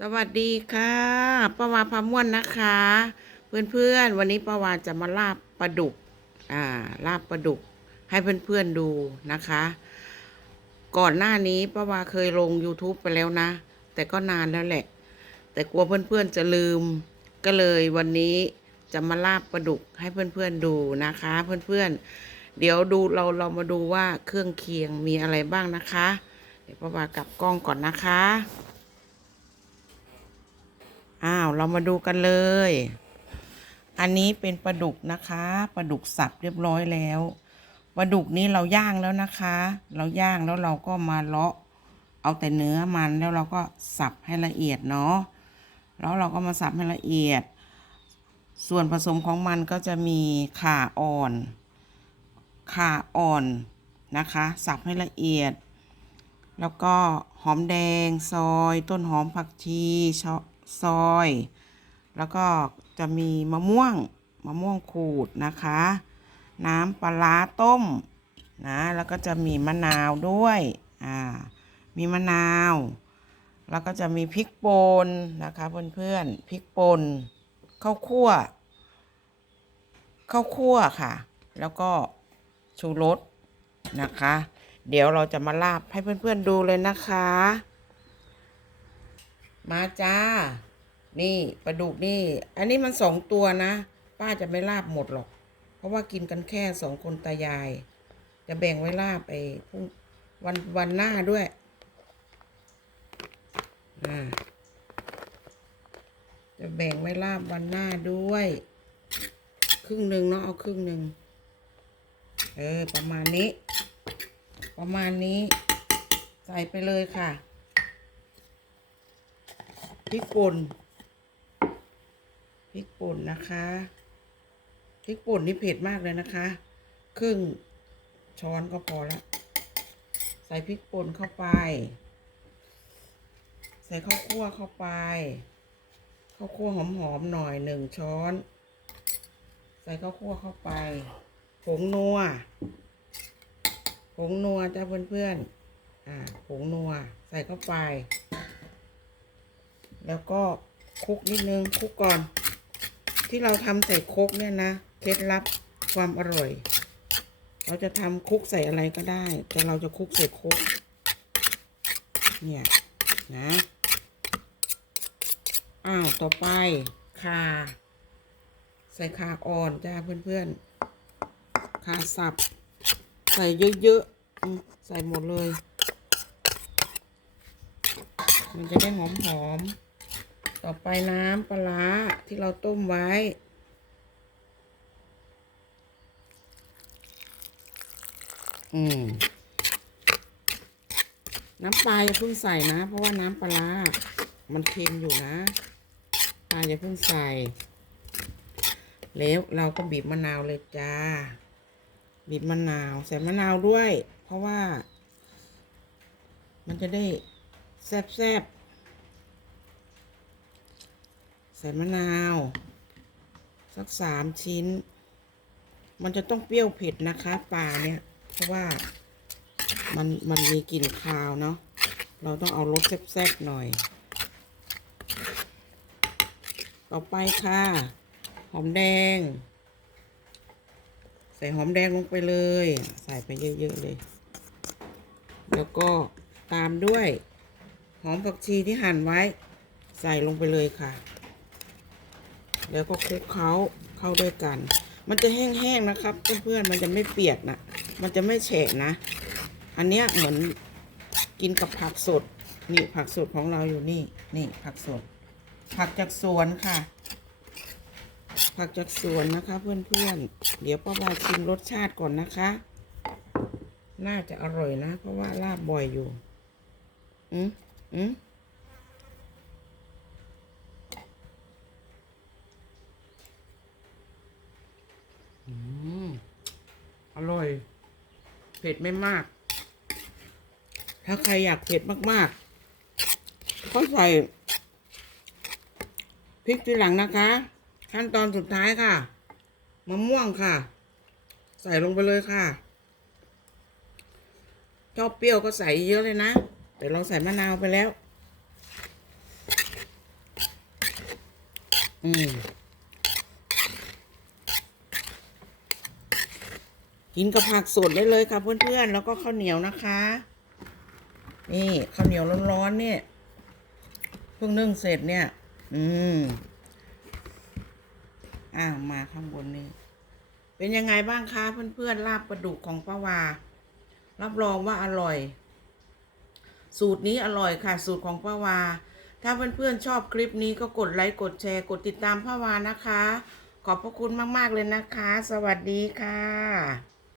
สวัสดีค่ะป้าวาพาม่วนนะคะ เพื่อนๆ วันนี้ป้าวาจะมาลาบปลาดุกอ่าลาบปลาดุกให้เพื่อนๆดูนะคะ ก่อนหน้านี้ป้าวาเคยลง YouTube ไปแล้วนะ แต่ก็นานแล้วแหละ แต่กลัวเพื่อนๆจะลืม ก็เลยวันนี้จะมาลาบปลาดุกให้เพื่อนๆดูนะคะ เพื่อนๆ เดี๋ยวดูเราเรามาดูว่าเครื่องเคียงมีอะไรบ้างนะคะ เดี๋ยวป้าวากลับกล้องก่อนนะคะ อ้าวเรามาดูกันเลย อันนี้เป็นปลาดุกนะคะปลาดุกสับเรียบร้อยแล้วปลาดุกนี้เราย่างแล้วนะคะ เราย่างแล้วเราก็มาเลาะ เอาแต่เนื้อมันแล้วเราก็สับให้ละเอียดเนาะแล้วเราก็มาสับให้ละเอียด ส่วนผสมของมันก็จะมีข่าอ่อนข่าอ่อนนะคะ สับให้ละเอียด แล้วก็หอมแดงซอย ต้นหอมผักชีช ซอย แล้วก็จะมีมะม่วงมะม่วงขูดนะคะ น้ำปลาร้าต้มนะแล้วก็จะมีมะนาวด้วยอ่ามีมะนาว แล้วก็จะมีพริกป่นนะคะเพื่อนๆพริกป่นข้าวคั่วข้าวคั่วค่ะ แล้วก็ชูรสนะคะ เดี๋ยวเราจะมาลาบให้เพื่อนๆดูเลยนะคะ มาจ้า นี่ปลาดุกนี่ อันนี้มันสองตัวนะ ป้าจะไม่ลาบหมดหรอก เพราะว่ากินกันแค่สองคนตายาย จะแบ่งไว้ลาบไปพรุ่งวันวันหน้าด้วยอ่าจะแบ่งไว้ลาบวันหน้าด้วย ครึ่งหนึ่งเนาะเอาครึ่งหนึ่งเออประมาณนี้ ประมาณนี้ ใส่ไปเลยค่ะ ริกป่นพริกป่นนะคะพริกป่นนี่เผ็ดมากเลยนะคะ ครึ่งช้อนก็พอละใส่พริกป่นเข้าไป ใส่ข้าวคั่วเข้าไปข้าวคั่วหอมๆหน่อยหนึ่งช้อน ใส่ข้าวคั่วเข้าไป ผงนัว ผงนัวจ้าเพื่อนๆอ่าผงนัว ใส่เข้าไป แล้วก็คลุกนิดนึงคลุกก่อน ที่เราทำใส่ครกเนี่ยนะ เคล็ดลับความอร่อย เราจะทำคลุกใส่อะไรก็ได้ แต่เราจะคลุกใส่ครกเนี่ยนะอ้าวต่อไปคาใส่คาอ่อนจ้าเพื่อนๆคาสับ ใส่เยอะๆใส่หมดเลย มันจะได้หอมๆ ต่อไปน้ำปลาที่เราต้มไว้ อืม น้ำปลาอย่าเพิ่งใส่นะ เพราะว่าน้ำปลาร้ามันเค็มอยู่นะ ปลาอย่าเพิ่งใส่ แล้วเราก็บีบมะนาวเลยจ้า บีบมะนาว ใส่มะนาวด้วย เพราะว่า มันจะได้แซ่บๆ ใส่มะนาว สักสามชิ้น มันจะต้องเปรี้ยวเผ็ดนะคะปลาเนี่ย เพราะว่ามันมันมีกลิ่นคาวเนาะเราต้องเอารสแซ่บๆหน่อย ต่อไปค่ะ หอมแดง ใส่หอมแดงลงไปเลย ใส่ไปเยอะๆเลย แล้วก็ตามด้วย หอมผักชีที่หั่นไว้ ใส่ลงไปเลยค่ะ แล้วก็คลุกเคล้าเข้าด้วยกัน มันจะแห้งๆนะครับเพื่อนๆมันจะไม่เปียกนะมันจะไม่แฉะนะ อันเนี้ยเหมือนกินกับผักสดนี่ผักสดของเราอยู่นี่นี่ผักสด ผักจากสวนค่ะ ผักจากสวนนะคะเพื่อนๆเดี๋ยวป้าวาชิมรสชาติก่อนนะคะ น่าจะอร่อยนะ เพราะว่าลาบบ่อยอยู่ อืมอืม อร่อย เผ็ดไม่มาก ถ้าใครอยากเผ็ดมากๆ ก็ใส่พริกทีหลังนะคะ ขั้นตอนสุดท้ายค่ะมะม่วงค่ะ ใส่ลงไปเลยค่ะชอบเปรี้ยวก็ใส่เยอะเลยนะ แต่เราใส่มะนาวไปแล้ว อืม กินกับผักสดได้เลยค่ะเพื่อนๆ แล้วก็ข้าวเหนียวนะคะ นี่ข้าวเหนียวร้อนๆเนี่ยเพิ่งนึ่งเสร็จเนี่ย อืมอ้าวมาข้างบนนี่ เป็นยังไงบ้างคะเพื่อนๆลาบปลาดุกของป้าวา รับรองว่าอร่อย สูตรนี้อร่อยค่ะ สูตรของป้าวา ถ้าเพื่อนๆชอบคลิปนี้ก็กดไลค์กดแชร์กดติดตามป้าวานะคะ ขอบพระคุณมากๆเลยนะคะ สวัสดีค่ะ